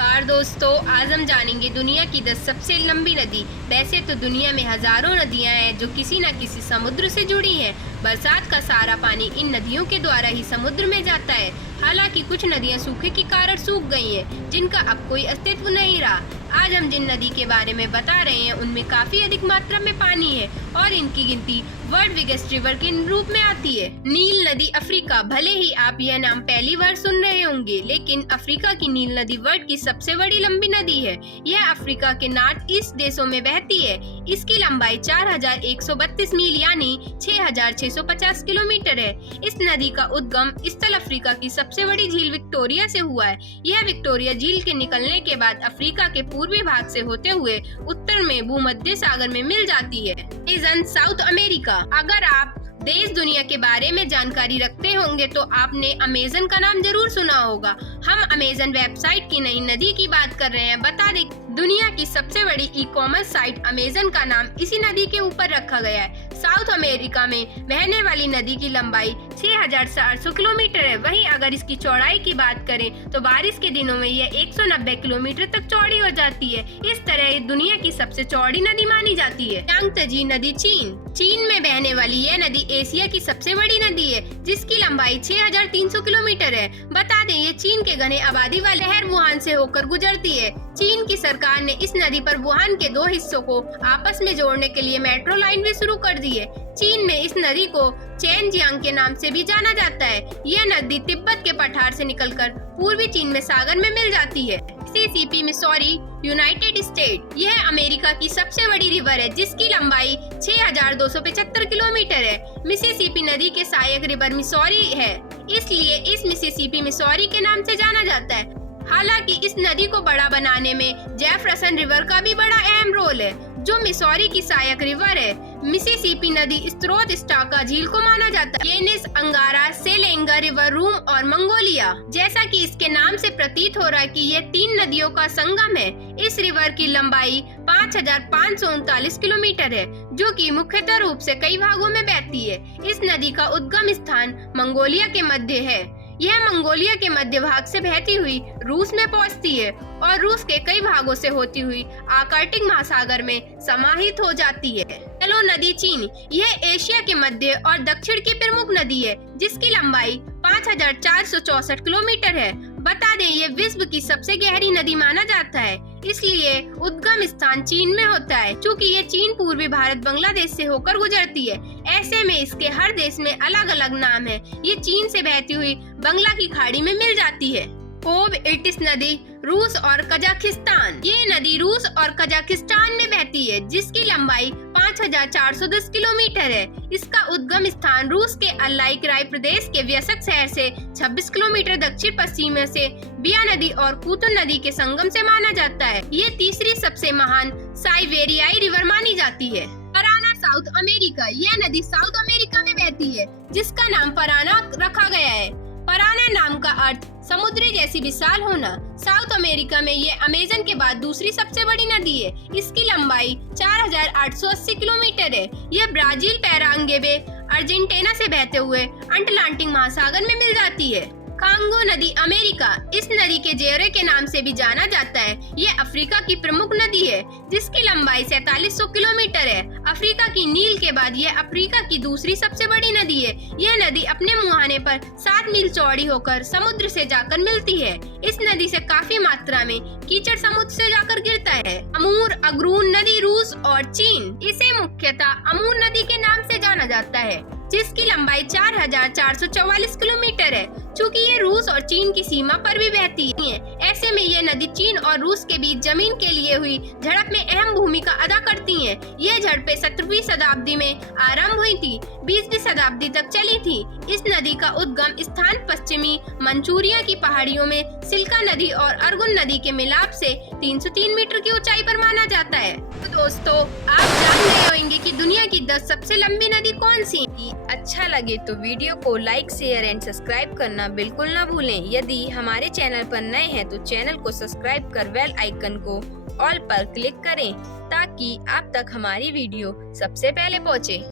नमस्कार दोस्तों, आज हम जानेंगे दुनिया की 10 सबसे लंबी नदी। वैसे तो दुनिया में हजारों नदियां हैं जो किसी न किसी समुद्र से जुड़ी हैं। बरसात का सारा पानी इन नदियों के द्वारा ही समुद्र में जाता है। हालांकि कुछ नदियां सूखे के कारण सूख गई हैं, जिनका अब कोई अस्तित्व नहीं रहा। आज हम जिन नदी के बारे में बता रहे हैं उनमें काफी अधिक मात्रा में पानी है और इनकी गिनती वर्ल्ड बिगेस्ट रिवर के रूप में आती है। नील नदी अफ्रीका। भले ही आप यह नाम पहली बार सुन रहे होंगे, लेकिन अफ्रीका की नील नदी वर्ल्ड की सबसे बड़ी लंबी नदी है। यह अफ्रीका के नॉर्थ ईस्ट देशों में बहती है। इसकी लंबाई 4132 मील यानी 6650 किलोमीटर है। इस नदी का उद्गम स्थल अफ्रीका की सबसे बड़ी झील विक्टोरिया से हुआ है। यह विक्टोरिया झील के निकलने के बाद अफ्रीका के पूर्वी भाग से होते हुए उत्तर में भूमध्य सागर में मिल जाती है। South America. अगर आप देश दुनिया के बारे में जानकारी रखते होंगे तो आपने अमेज़न का नाम जरूर सुना होगा। हम अमेज़न वेबसाइट की नई नदी की बात कर रहे हैं। बता दें, दुनिया की सबसे बड़ी ई कॉमर्स साइट अमेज़न का नाम इसी नदी के ऊपर रखा गया है। साउथ अमेरिका में बहने वाली नदी की लंबाई 6400 किलोमीटर है। वहीं अगर इसकी चौड़ाई की बात करें तो बारिश के दिनों में यह 190 किलोमीटर तक चौड़ी हो जाती है। इस तरह ये दुनिया की सबसे चौड़ी नदी मानी जाती है। यांगत्जे नदी चीन में बहने वाली यह नदी एशिया की सबसे बड़ी नदी है, जिसकी लंबाई 6300 किलोमीटर है। बता दें, ये चीन के घने आबादी वाले शहर वुहान से होकर गुजरती है। चीन की सरकार ने इस नदी पर वुहान के दो हिस्सों को आपस में जोड़ने के लिए मेट्रो लाइन भी शुरू कर दी है। चीन में इस नदी को चेनजियांग के नाम से भी जाना जाता है। यह नदी तिब्बत के पठार से निकलकर पूर्वी चीन में सागर में मिल जाती है। Mississippi Missouri United state. यह अमेरिका की सबसे बड़ी रिवर है, जिसकी लंबाई 6275 किलोमीटर है। मिसिसिपी नदी के सहायक रिवर मिसौरी है, इसलिए इस मिसिसिपी मिसौरी के नाम से जाना जाता है। हालांकि इस नदी को बड़ा बनाने में जेफरसन रिवर का भी बड़ा अहम रोल है, जो मिसौरी की सहायक रिवर है। मिसिसिपी नदी स्रोत स्टाका झील को माना जाता है। येनिस, अंगारा, सेलेंगा रिवर, रूम और मंगोलिया। जैसा कि इसके नाम से प्रतीत हो रहा है कि ये तीन नदियों का संगम है। इस रिवर की लंबाई 5539 किलोमीटर है, जो कि मुख्यतः रूप से कई भागों में बहती है। इस नदी का उद्गम स्थान मंगोलिया के मध्य है। यह मंगोलिया के मध्य भाग से बहती हुई रूस में पहुंचती है और रूस के कई भागों से होती हुई आर्कटिक महासागर में समाहित हो जाती है। येलो नदी चीन। यह एशिया के मध्य और दक्षिण की प्रमुख नदी है, जिसकी लंबाई 5464 किलोमीटर है। बता दें, ये विश्व की सबसे गहरी नदी माना जाता है, इसलिए उद्गम स्थान चीन में होता है। चूँकि ये चीन पूर्वी भारत बांग्लादेश से होकर गुजरती है, ऐसे में इसके हर देश में अलग अलग नाम है। ये चीन से बहती हुई बंगला की खाड़ी में मिल जाती है। ओब इटिस नदी रूस और कजाकिस्तान। ये नदी रूस और कजाकिस्तान में बहती है, जिसकी लंबाई 5410 किलोमीटर है। इसका उद्गम स्थान रूस के अल्लाई क्राई प्रदेश के व्यसक शहर से 26 किलोमीटर दक्षिण पश्चिम से बिया नदी और कूतुन नदी के संगम से माना जाता है। ये तीसरी सबसे महान साइबेरियाई रिवर मानी जाती है। Parana south America. यह नदी साउथ अमेरिका में बहती है, जिसका नाम पराना रखा गया है। पराना नाम का अर्थ समुद्र जैसी विशाल होना। साउथ अमेरिका में ये अमेज़न के बाद दूसरी सबसे बड़ी नदी है। इसकी लंबाई 4880 किलोमीटर है। यह ब्राजील, पैराग्वे, अर्जेंटीना से बहते हुए अटलांटिक महासागर में मिल जाती है। कांगो नदी अमेरिका। इस नदी के जेरे के नाम से भी जाना जाता है। ये अफ्रीका की प्रमुख नदी है, जिसकी लंबाई 4700 किलोमीटर है। अफ्रीका की नील के बाद यह अफ्रीका की दूसरी सबसे बड़ी नदी है। यह नदी अपने मुहाने पर 7 मील चौड़ी होकर समुद्र से जाकर मिलती है। इस नदी से काफी मात्रा में कीचड़ समुद्र से जाकर गिरता है। अमूर अगरून नदी रूस और चीन। इसे मुख्यतः अमूर नदी के नाम से जाना जाता है, जिसकी लंबाई 4444 किलोमीटर है। चूँकि ये रूस और चीन की सीमा पर भी बहती है, ऐसे में ये नदी चीन और रूस के बीच जमीन के लिए हुई झड़प में अहम भूमिका अदा करती हैं। ये झड़पें 17वीं शताब्दी में आरंभ हुई थी, 20वीं शताब्दी तक चली थी। इस नदी का उद्गम स्थान पश्चिमी मंचूरिया की पहाड़ियों में सिल्का नदी और अर्गुन नदी के मिलाप से 303 मीटर की ऊंचाई पर माना जाता है। तो दोस्तों, आप जान गए होंगे कि दुनिया की 10 सबसे लंबी नदी कौन सी है। अच्छा लगे तो वीडियो को लाइक, शेयर एंड सब्सक्राइब करना बिल्कुल न भूलें। यदि हमारे चैनल पर नए हैं तो चैनल को सब्सक्राइब कर बेल आइकन को ऑल पर क्लिक करें, ताकि आप तक हमारी वीडियो सबसे पहले पहुंचे।